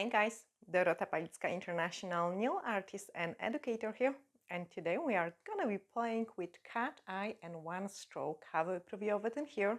Hi guys, Dorota International nail artist and educator here, and today we are gonna be playing with cat eye and one stroke. Have a preview of it in here.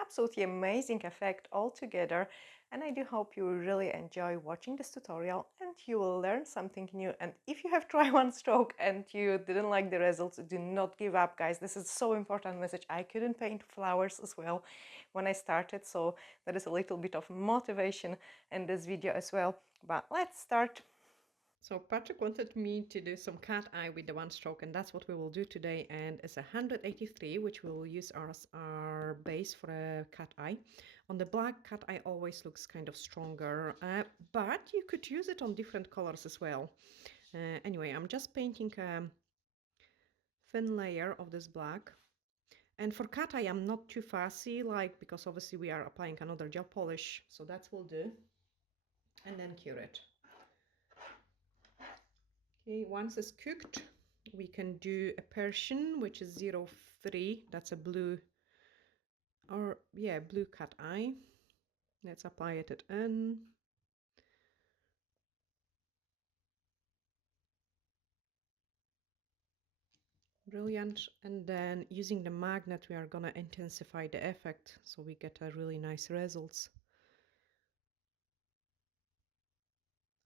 Absolutely amazing effect altogether, and I do hope you really enjoy watching this tutorial and you will learn something new. And if you have tried one stroke and you didn't like the results, do not give up, guys. This is so important message. I couldn't paint flowers as well when I started, so there is a little bit of motivation in this video as well. But let's start. So Patrick wanted me to do some cat eye with the one stroke, and that's what we will do today. And it's 183, which we will use as our base for a cat eye. On the black, cat eye always looks kind of stronger, but you could use it on different colors as well. Anyway, I'm just painting a thin layer of this black. And for cat eye, I'm not too fussy, because obviously we are applying another gel polish, so that will do. And then cure it. Okay, once it's cooked, we can do a Persian, which is 03. That's a blue, or yeah, blue cat eye. Let's apply it in. Brilliant. And then using the magnet, we are gonna intensify the effect so we get a really nice results.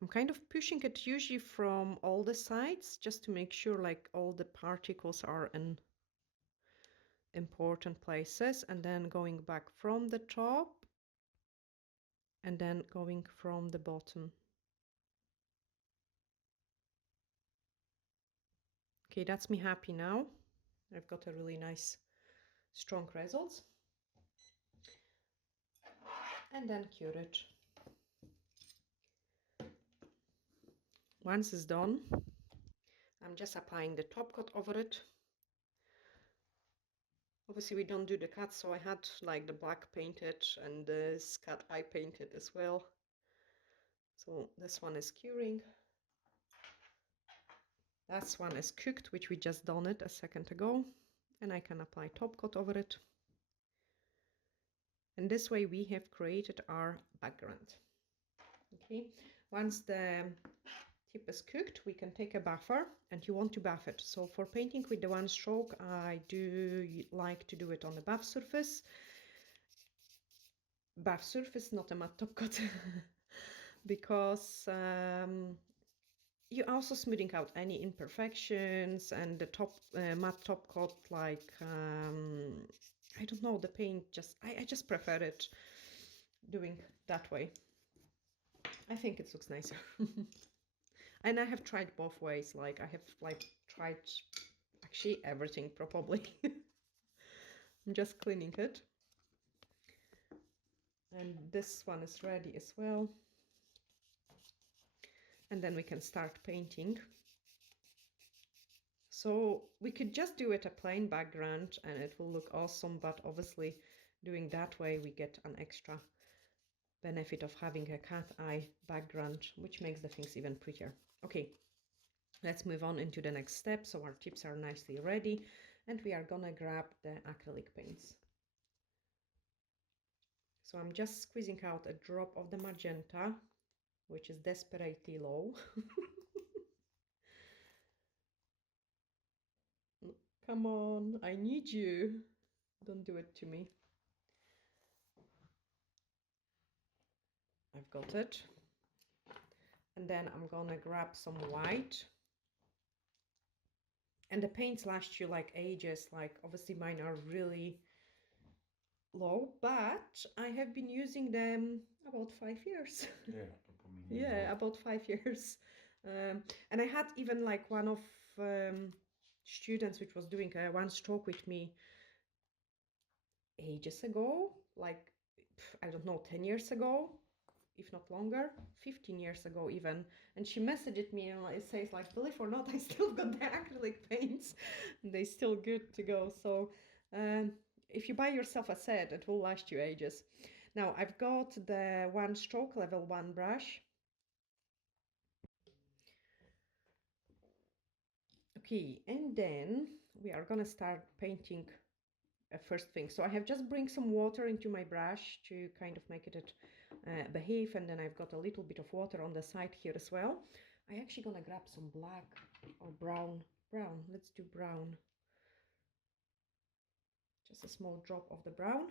I'm kind of pushing it usually from all the sides just to make sure like all the particles are in important places, and then going back from the top and then going from the bottom. Okay, that's me happy now. I've got a really nice strong results. And then cure it. Once it's done, I'm just applying the top coat over it. Obviously we don't do the cut, so I had like the black painted and this cut I painted as well. So this one is curing. That one is cooked, which we just done it a second ago. And I can apply top coat over it. And this way we have created our background. Okay, once the tip is cooked, we can take a buffer, and you want to buff it. So for painting with the one stroke, I do like to do it on the buff surface. Buff surface, not a matte top coat, because you're also smoothing out any imperfections, and the top matte top coat, like I don't know, the paint just I just prefer it doing that way. I think it looks nicer. And I have tried both ways. Like I have tried actually everything probably. I'm just cleaning it. And this one is ready as well. And then we can start painting. So we could just do it a plain background and it will look awesome, but obviously doing that way we get an extra benefit of having a cat eye background, which makes the things even prettier. Okay, let's move on into the next step. So our tips are nicely ready and we are gonna grab the acrylic paints. So I'm just squeezing out a drop of the magenta, which is desperately low. Come on, I need you. Don't do it to me. I've got it. And then I'm gonna grab some white. And the paints last you like ages. Like obviously mine are really low, but I have been using them about 5 years. Yeah, about 5 years. And I had even like one of students which was doing a one stroke with me ages ago, like I don't know, 10 years ago, if not longer, 15 years ago even. And she messaged me and it says like, believe or not, I still got the acrylic paints and they still good to go. So if you buy yourself a set, it will last you ages. Now I've got the one stroke level 1 brush. Okay, and then we are gonna start painting first thing. So I have just bring some water into my brush to kind of make it behave, and then I've got a little bit of water on the side here as well. I actually gonna grab some black or brown. Let's do brown. Just a small drop of the brown.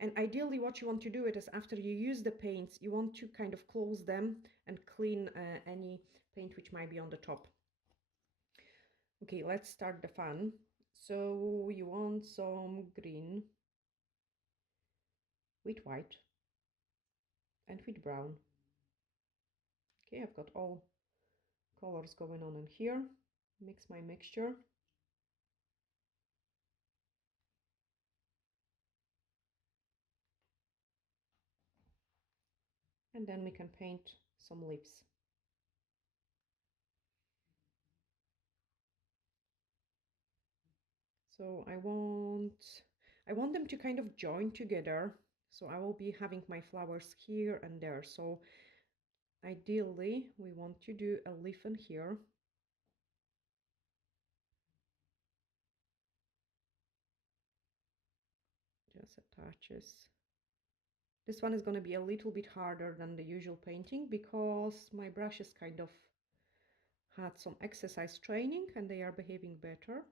And ideally what you want to do it is after you use the paints, you want to kind of close them and clean any paint which might be on the top. Okay, let's start the fun. So you want some green with white and with brown. Okay, I've got all colors going on in here. Mix my mixture. And then we can paint some leaves. So I want them to kind of join together. So I will be having my flowers here and there. So ideally we want to do a leaf in here. Just attaches. This one is going to be a little bit harder than the usual painting because my brushes kind of had some exercise training and they are behaving better.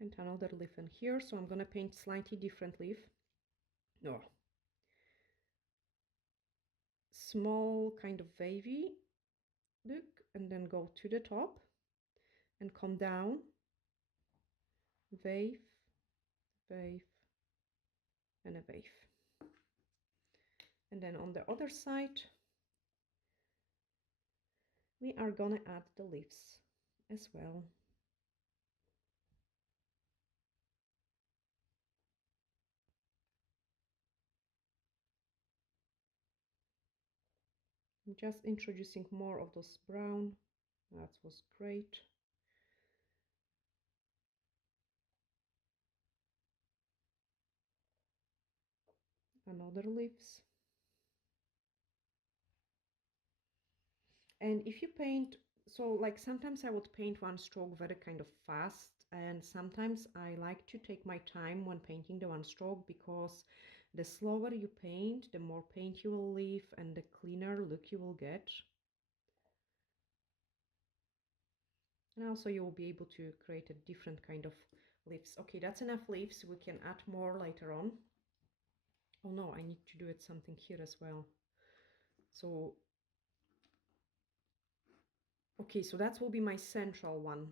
And another leaf in here, so I'm going to paint slightly different leaf. No. Small kind of wavy look, and then go to the top and come down, wave, wave, and a wave. And then on the other side, we are gonna add the leaves as well. I'm just introducing more of those brown. That was great. Another leaves. And if you paint, so like sometimes I would paint one stroke very kind of fast, and sometimes I like to take my time when painting the one stroke, because the slower you paint, the more paint you will leave and the cleaner look you will get. And also you will be able to create a different kind of leaves. Okay, that's enough leaves. We can add more later on. Oh no, I need to do it something here as well. So okay, so that will be my central one.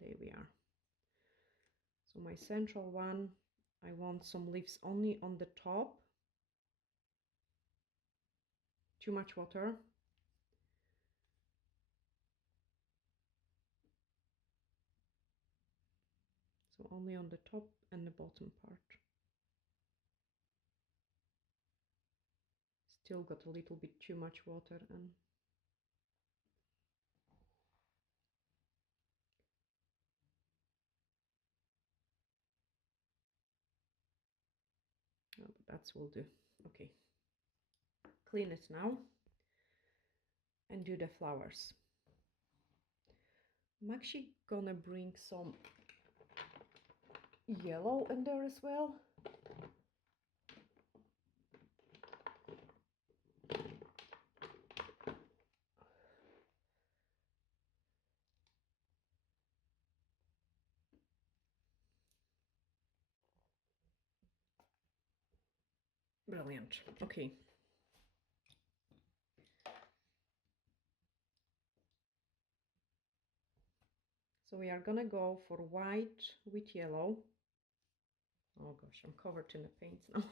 There we are. So my central one, I want some leaves only on the top. Too much water. So only on the top and the bottom part. Still got a little bit too much water and oh, but that will do. Okay. Clean it now and do the flowers. I'm actually gonna bring some yellow in there as well. Brilliant. Okay. So we are gonna go for white with yellow. Oh gosh, I'm covered in the paint now.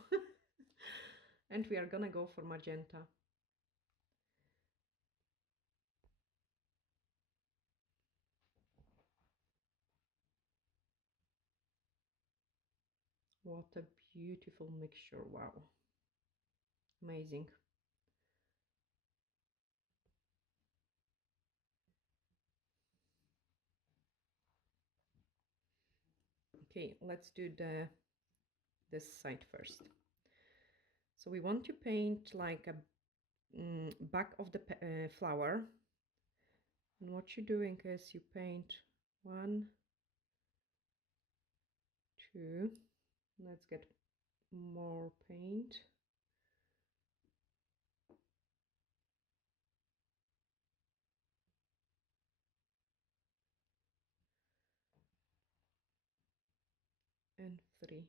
And we are gonna go for magenta. What a beautiful mixture. Wow. Amazing. Okay, let's do this side first. So we want to paint like a back of the flower. And what you're doing is you paint 1, 2. Let's get more paint. And 3.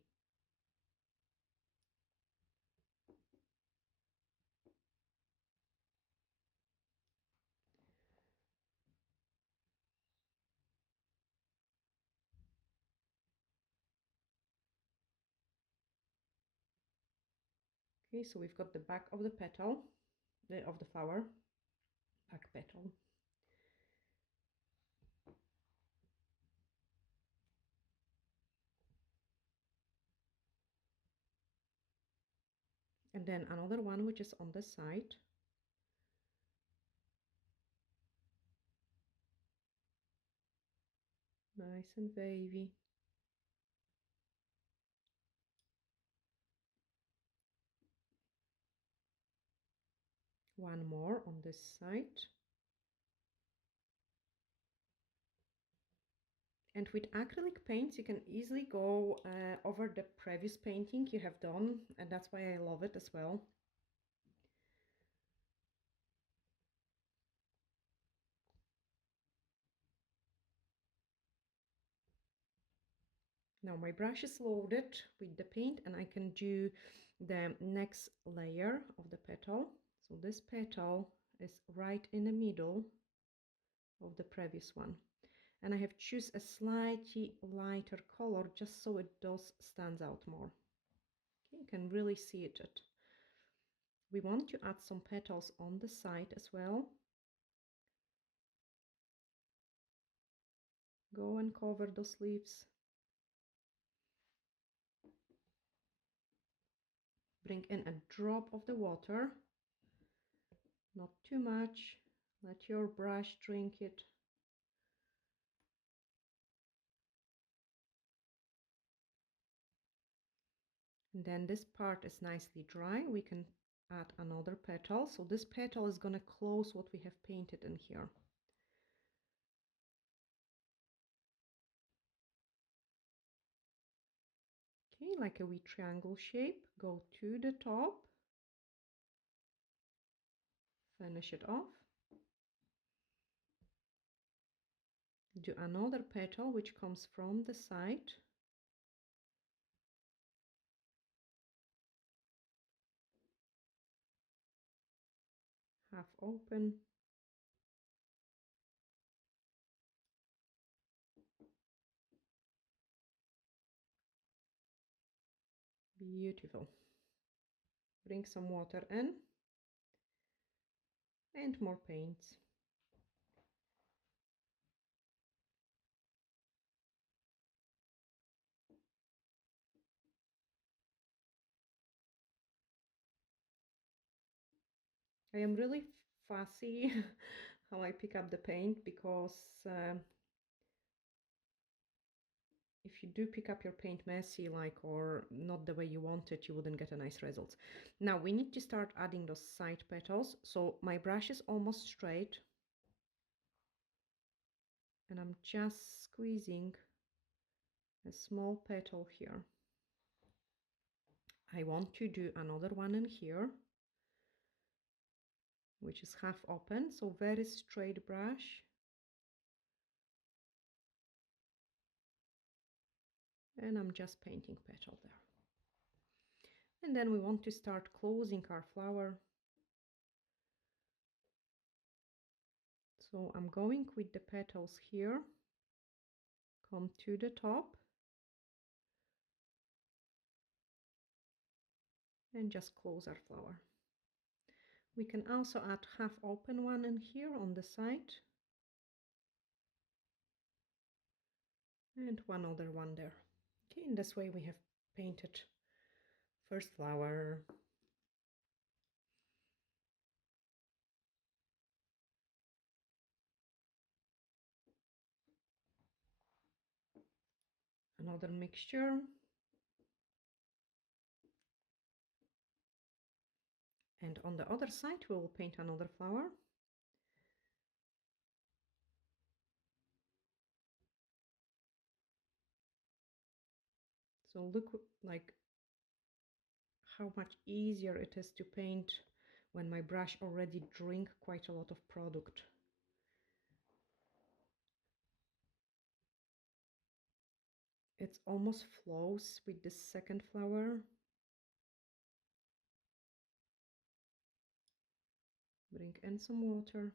Okay, so we've got the back of the petal, of the flower, back petal. And then another one which is on the side. Nice and wavy. One more on this side. And with acrylic paints, you can easily go over the previous painting you have done, and that's why I love it as well. Now my brush is loaded with the paint, and I can do the next layer of the petal. So this petal is right in the middle of the previous one. And I have choose a slightly lighter color just so it does stands out more. Okay, you can really see it. We want to add some petals on the side as well. Go and cover those leaves. Bring in a drop of the water, not too much. Let your brush drink it. And then this part is nicely dry. We can add another petal. So this petal is going to close what we have painted in here. Okay, like a wee triangle shape. Go to the top. Finish it off. Do another petal which comes from the side. Half open. Beautiful. Bring some water in and more paints. I am really fussy how I pick up the paint, because if you do pick up your paint messy, like, or not the way you want it, you wouldn't get a nice result. Now we need to start adding those side petals. So my brush is almost straight, and I'm just squeezing a small petal here. I want to do another one in here, which is half open, so very straight brush. And I'm just painting petal there. And then we want to start closing our flower. So I'm going with the petals here, come to the top, and just close our flower. We can also add half open one in here on the side, and one other one there. Okay, in this way we have painted first flower. Another mixture. And on the other side we will paint another flower. So look like how much easier it is to paint when my brush already drink quite a lot of product. It almost flows with this second flower. Bring in some water.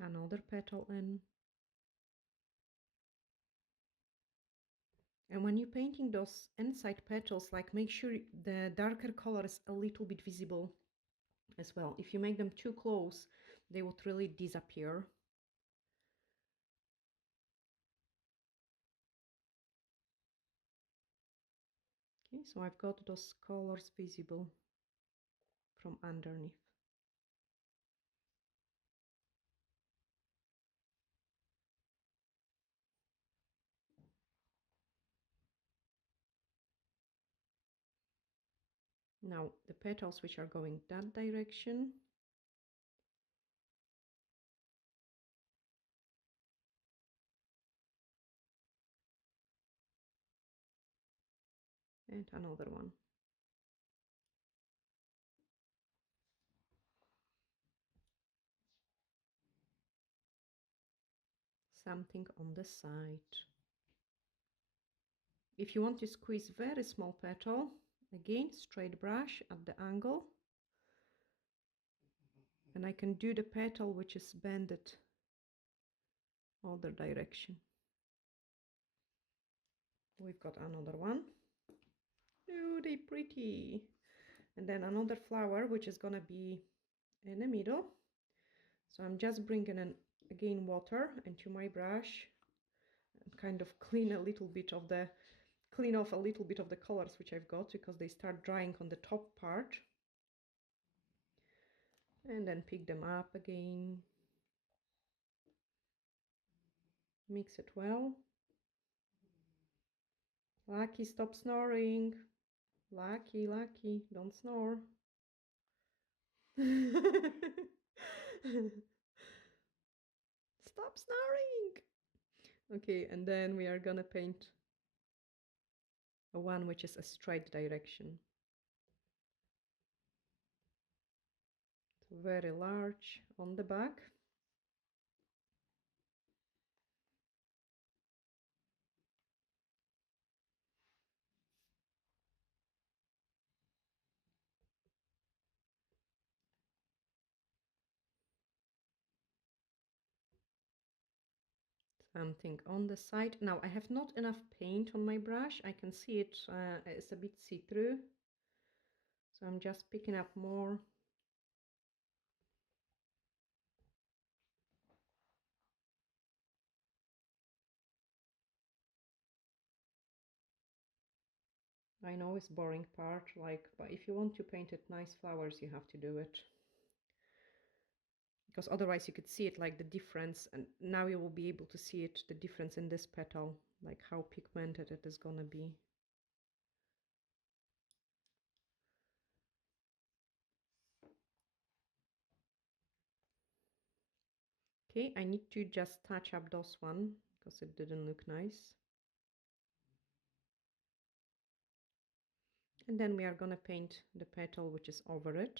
Another petal in. And when you're painting those inside petals, like make sure the darker color is a little bit visible as well. If you make them too close, they would really disappear. Okay, so I've got those colors visible from underneath. Now the petals which are going that direction, and another one. Something on the side. If you want to squeeze very small petal, again straight brush at the angle, and I can do the petal which is bended other direction. We've got another one. Oh, they pretty. And then another flower which is gonna be in the middle. So I'm just bringing in again water into my brush and kind of clean off a little bit of the colors which I've got, because they start drying on the top part. And then pick them up again. Mix it well. Lucky, stop snoring. Lucky, Lucky, don't snore. Stop snoring. Okay, and then we are gonna paint a one which is a straight direction. So very large on the back. Something on the side. Now I have not enough paint on my brush. I can see it's a bit see-through. So I'm just picking up more. I know it's boring part, but if you want to paint it nice flowers, you have to do it. Because otherwise you could see it like the difference, and now you will be able to see it, the difference in this petal, like how pigmented it is gonna be. Okay, I need to just touch up those one because it didn't look nice. And then we are gonna paint the petal which is over it.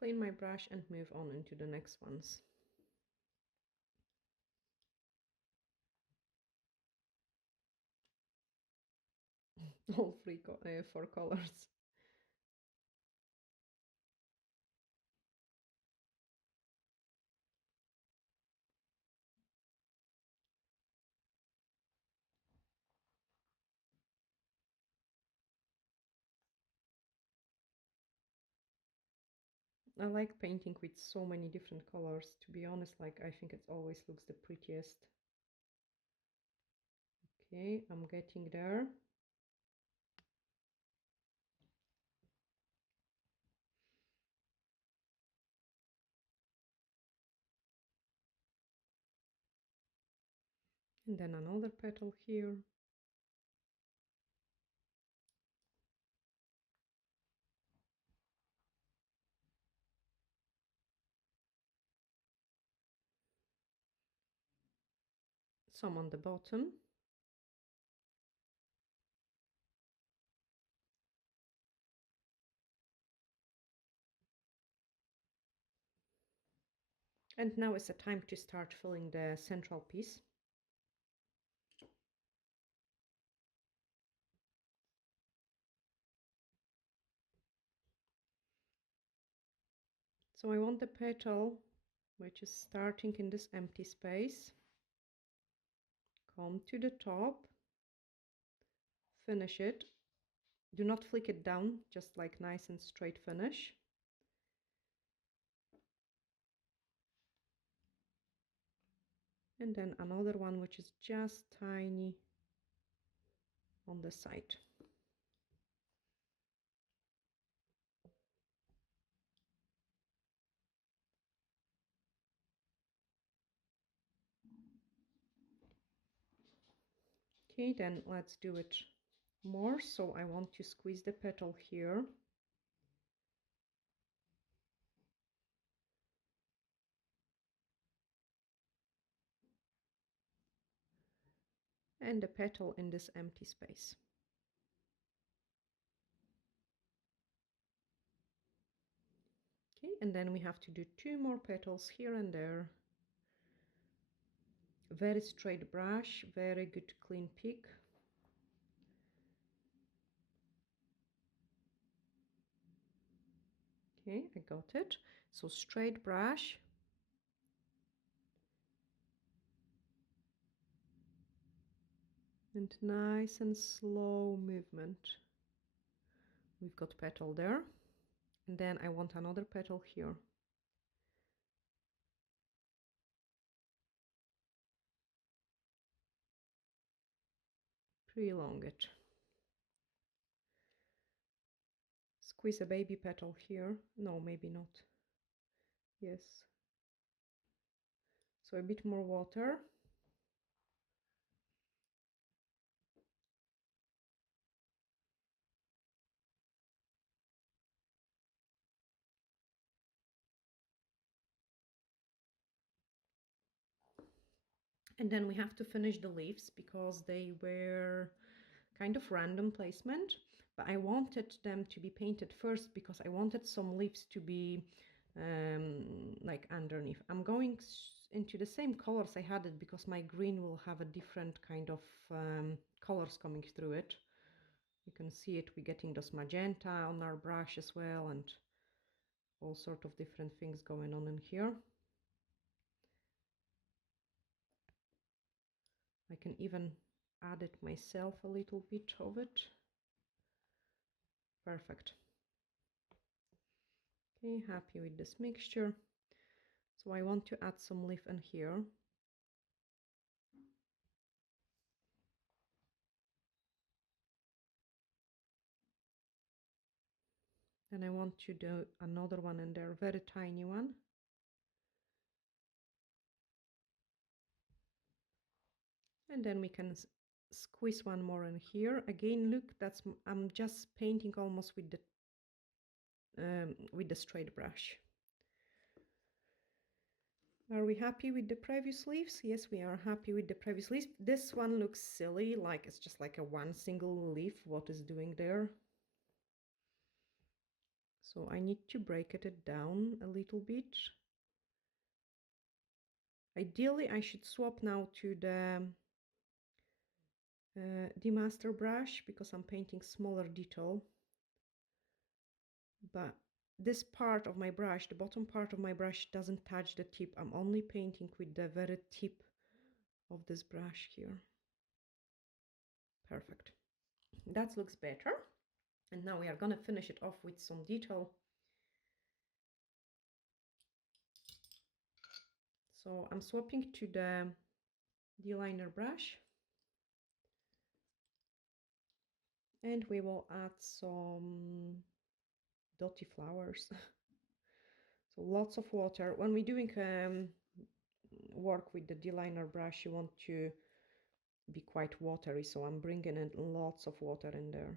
Clean my brush and move on into the next ones. All four colors. I like painting with so many different colors. To be honest, I think it always looks the prettiest. Okay, I'm getting there. And then another petal here. Some on the bottom. And now is the time to start filling the central piece. So I want the petal which is starting in this empty space, come to the top, finish it. Do not flick it down, just like nice and straight finish. And then another one which is just tiny on the side. Okay, then let's do it more. So I want to squeeze the petal here. And the petal in this empty space. Okay, and then we have to do 2 more petals here and there. Very straight brush, very good clean pick. Okay, I got it. So straight brush. And nice and slow movement. We've got petal there. And then I want another petal here. Prolong it. Squeeze a baby petal here. No, maybe not. Yes. So a bit more water. And then we have to finish the leaves because they were kind of random placement, but I wanted them to be painted first because I wanted some leaves to be like underneath. I'm going into the same colors I had it because my green will have a different kind of colors coming through it. You can see it, we're getting those magenta on our brush as well, and all sort of different things going on in here. I can even add it myself a little bit of it. Perfect. Okay, happy with this mixture. So I want to add some leaf in here. And I want to do another one in there, very tiny one. And then we can squeeze one more in here. Again, look, that's I'm just painting almost with the straight brush. Are we happy with the previous leaves? Yes, we are happy with the previous leaves. This one looks silly, like it's just like a one single leaf. What is doing there? So I need to break it down a little bit. Ideally, I should swap now to the demaster brush because I'm painting smaller detail. But this part of my brush, the bottom part of my brush, doesn't touch the tip. I'm only painting with the very tip of this brush here. Perfect. That looks better. And now we are gonna finish it off with some detail. So I'm swapping to the D-liner brush. And we will add some dotty flowers. So lots of water. When we're doing work with the D-liner brush, you want to be quite watery, so I'm bringing in lots of water in there.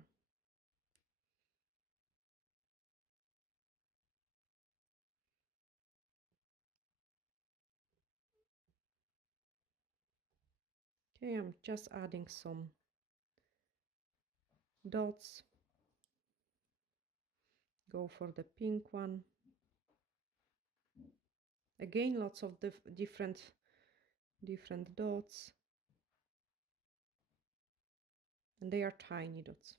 Okay, I'm just adding some dots. Go for the pink one. Again, lots of different dots, and they are tiny dots.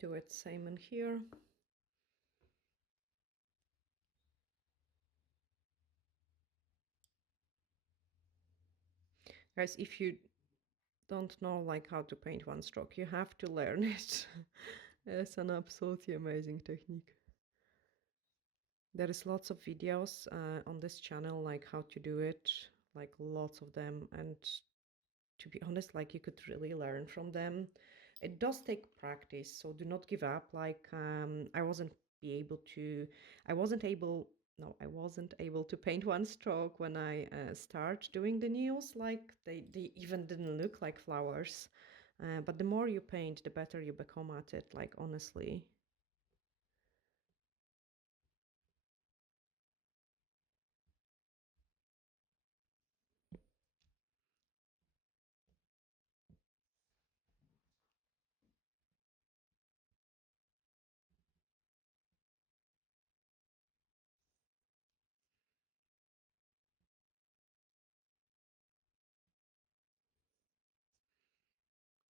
Do it same in here. Guys, if you don't know like how to paint one stroke, you have to learn it. It's an absolutely amazing technique. There is lots of videos on this channel like how to do it, like lots of them, and to be honest, like you could really learn from them. It does take practice, so do not give up. Like I wasn't be able to I wasn't able no I wasn't able to paint one stroke when I start doing the nails. Like they even didn't look like flowers, but the more you paint, the better you become at it, like honestly.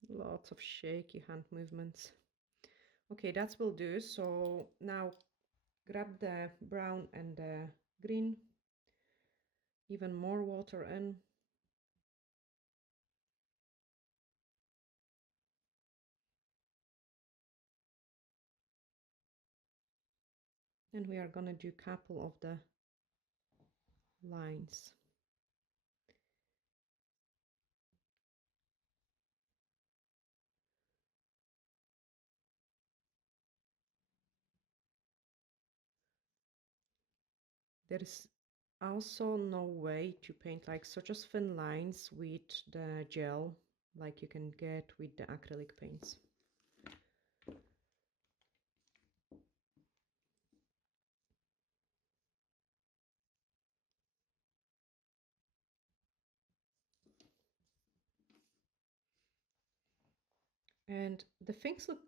Lots of shaky hand movements. Okay, that will do. So now grab the brown and the green, even more water in. And we are gonna do a couple of the lines. There is also no way to paint like such as thin lines with the gel like you can get with the acrylic paints. And the things look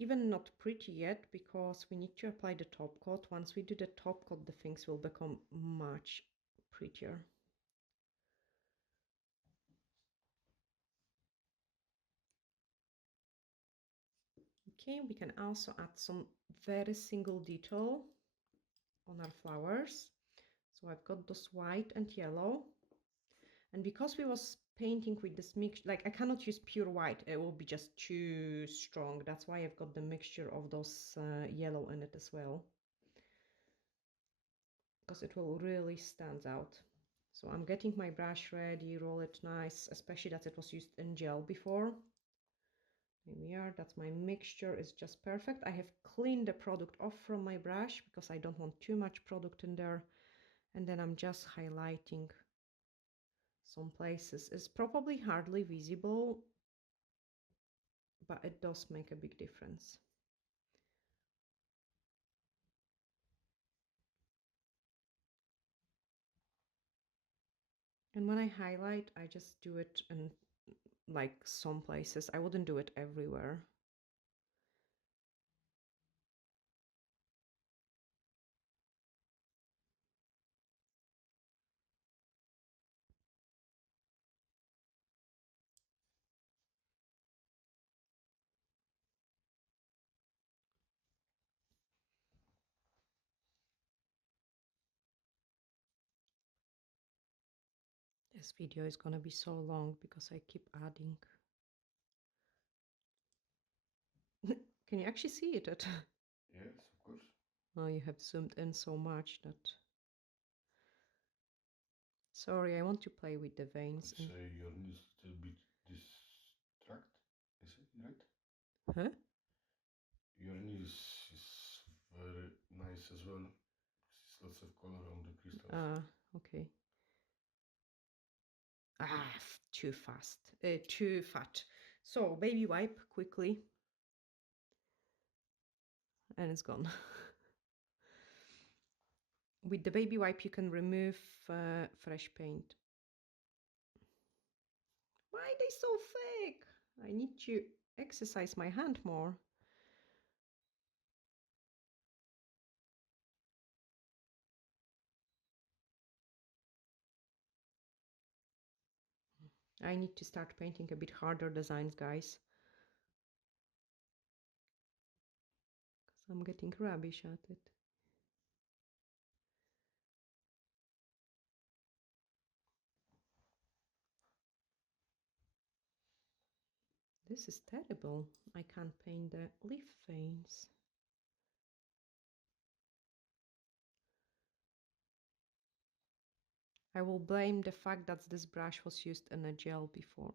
even not pretty yet because we need to apply the top coat. Once we do the top coat, the things will become much prettier. Okay, we can also add some very single detail on our flowers. So I've got those white and yellow. And because we was painting with this mix, like I cannot use pure white, it will be just too strong. That's why I've got the mixture of those yellow in it as well, because it will really stand out. So I'm getting my brush ready, roll it nice, especially that it was used in gel before. Here we are, that's my mixture, is just perfect. I have cleaned the product off from my brush because I don't want too much product in there. And then I'm just highlighting some places. It's probably hardly visible, but it does make a big difference. And when I highlight, I just do it in like some places. I wouldn't do it everywhere. This video is gonna be so long because I keep adding. Can you actually see it? Yes, of course. Oh, you have zoomed in so much that... Sorry, I want to play with the veins. Let's say your knees a little bit distract. Is it right? Huh? Your knees is very nice as well. There's lots of color on the crystals. Okay. Too fast. Too fat. So, baby wipe quickly. And it's gone. With the baby wipe, you can remove fresh paint. Why are they so thick? I need to exercise my hand more. I need to start painting a bit harder designs, guys. Because I'm getting rubbish at it. This is terrible. I can't paint the leaf veins. I will blame the fact that this brush was used in a gel before.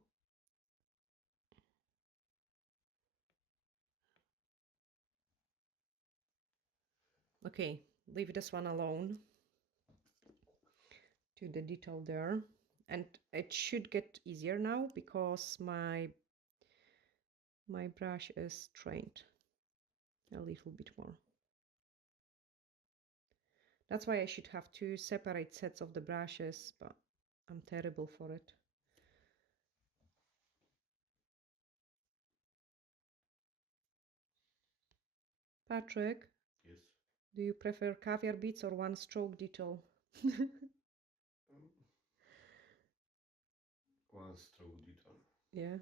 Okay, leave this one alone. Do the detail there. And it should get easier now because my brush is trained a little bit more. That's why I should have two separate sets of the brushes, but I'm terrible for it. Patrick? Yes. Do you prefer caviar beads or one stroke detail? One stroke detail. Yeah.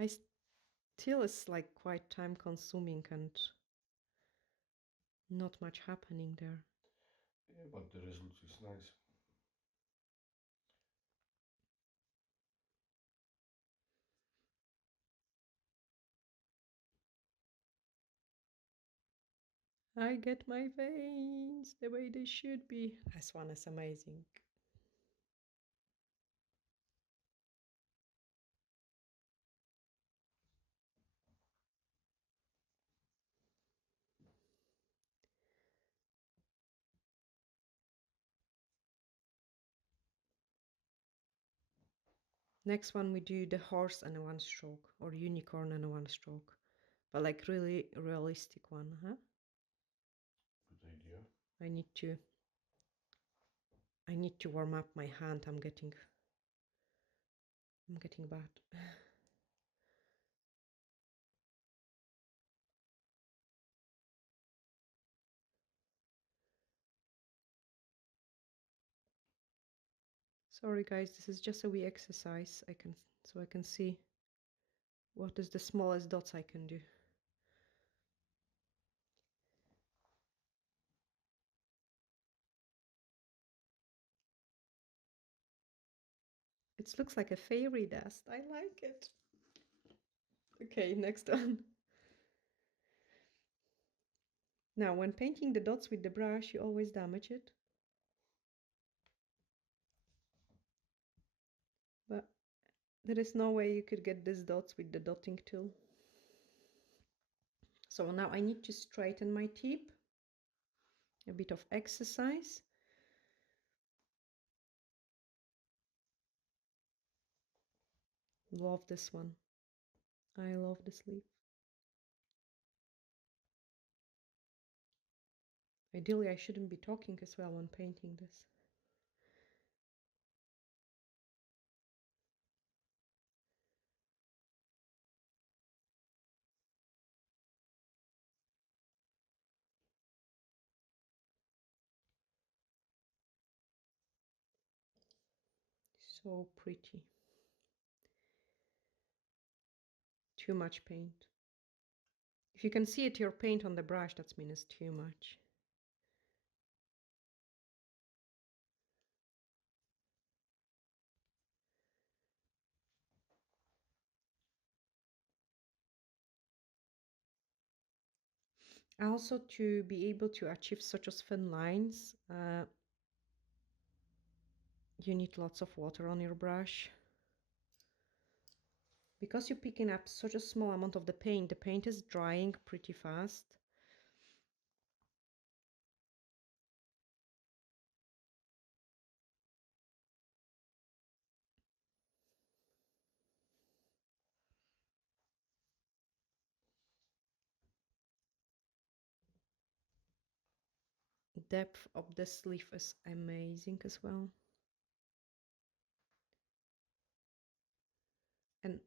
I still is like quite time consuming and not much happening there. Yeah, but the result is nice. I get my veins the way they should be. This one is amazing. Next one we do the horse and a one stroke, or unicorn and a one stroke, but like really realistic one, huh? Good idea. I need to warm up my hand. I'm getting bad. Sorry guys, this is just a wee exercise. I can see what is the smallest dots I can do. It looks like a fairy dust. I like it. Okay, next one. Now, when painting the dots with the brush, you always damage it. But there is no way you could get these dots with the dotting tool. So now I need to straighten my tip. A bit of exercise. Love this one. I love this leaf. Ideally, I shouldn't be talking as well when painting this. So pretty. Too much paint. If you can see it, your paint on the brush, that means too much. Also, to be able to achieve such as thin lines, you need lots of water on your brush. Because you're picking up such a small amount of the paint is drying pretty fast. Depth of the sleeve is amazing as well. And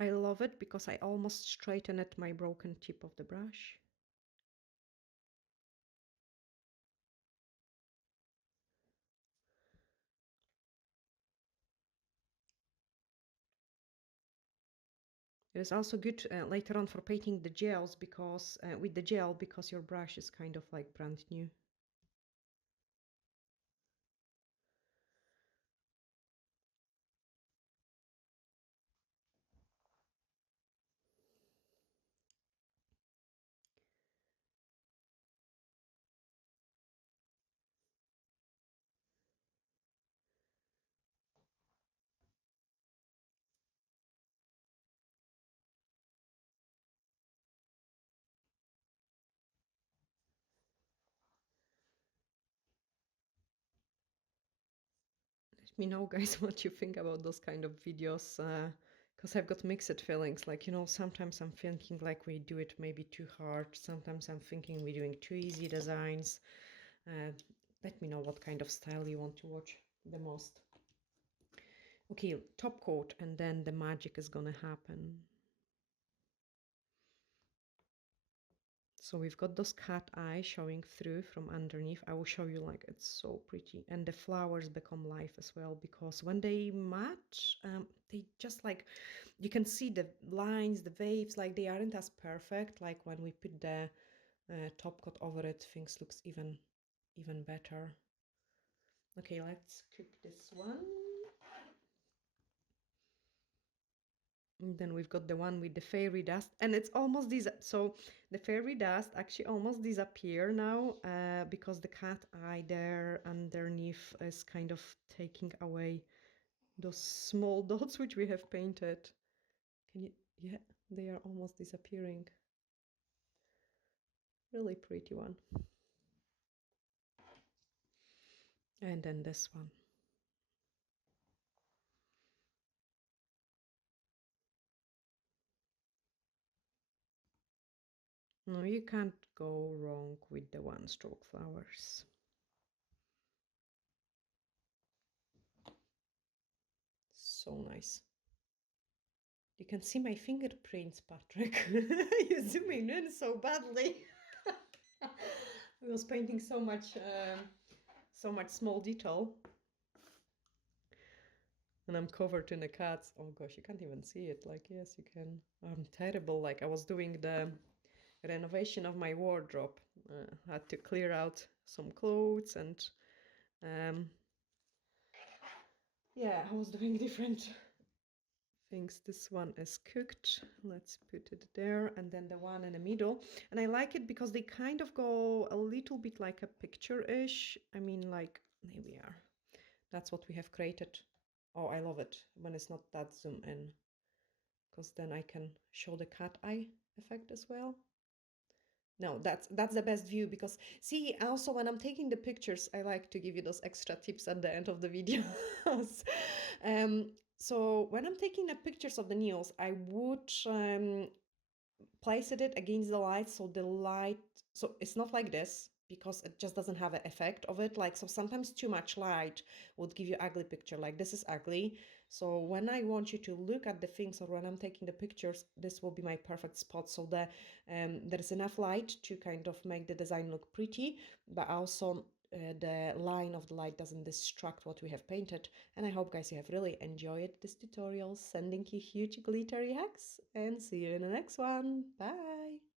I love it because I almost straighten at my broken tip of the brush. It is also good later on for painting the gels because with the gel, because your brush is kind of like brand new. Let me know, guys, what you think about those kind of videos, because I've got mixed feelings. Like, you know, sometimes I'm thinking like we do it maybe too hard. Sometimes I'm thinking we're doing too easy designs. Let me know what kind of style you want to watch the most. Okay, top coat, and then the magic is gonna happen. So we've got those cat eyes showing through from underneath. I will show you, like, it's so pretty. And the flowers become life as well, because when they match, they just like, you can see the lines, the waves, like they aren't as perfect. Like when we put the top coat over it, things looks even better. Okay, let's cook this one. And then we've got the one with the fairy dust, and it's almost so the fairy dust actually almost disappear now because the cat eye there underneath is kind of taking away those small dots which we have painted. Can you, yeah, they are almost disappearing. Really pretty one. And then this one. No, you can't go wrong with the one stroke flowers. So nice. You can see my fingerprints, Patrick. You're zooming in so badly. I was painting so much small detail. And I'm covered in the cats. Oh gosh, you can't even see it. Like, yes, you can. I'm terrible. Like, I was doing the renovation of my wardrobe. Had to clear out some clothes and yeah, I was doing different things. This one is cooked. Let's put it there. And then the one in the middle. And I like it because they kind of go a little bit like a picture-ish. I mean, like, there we are. That's what we have created. Oh, I love it when it's not that zoom in, because then I can show the cat eye effect as well. No, that's the best view, because see, also when I'm taking the pictures, I like to give you those extra tips at the end of the videos. So when I'm taking the pictures of the nails, I would place it against the light, so the light, so it's not like this, because it just doesn't have an effect of it. Like, so sometimes too much light would give you ugly picture, like this is ugly. So when I want you to look at the things, or when I'm taking the pictures, this will be my perfect spot, so that there's enough light to kind of make the design look pretty, but also the line of the light doesn't distract what we have painted. And I hope, guys, you have really enjoyed this tutorial. Sending you huge glittery hugs, and see you in the next one. Bye!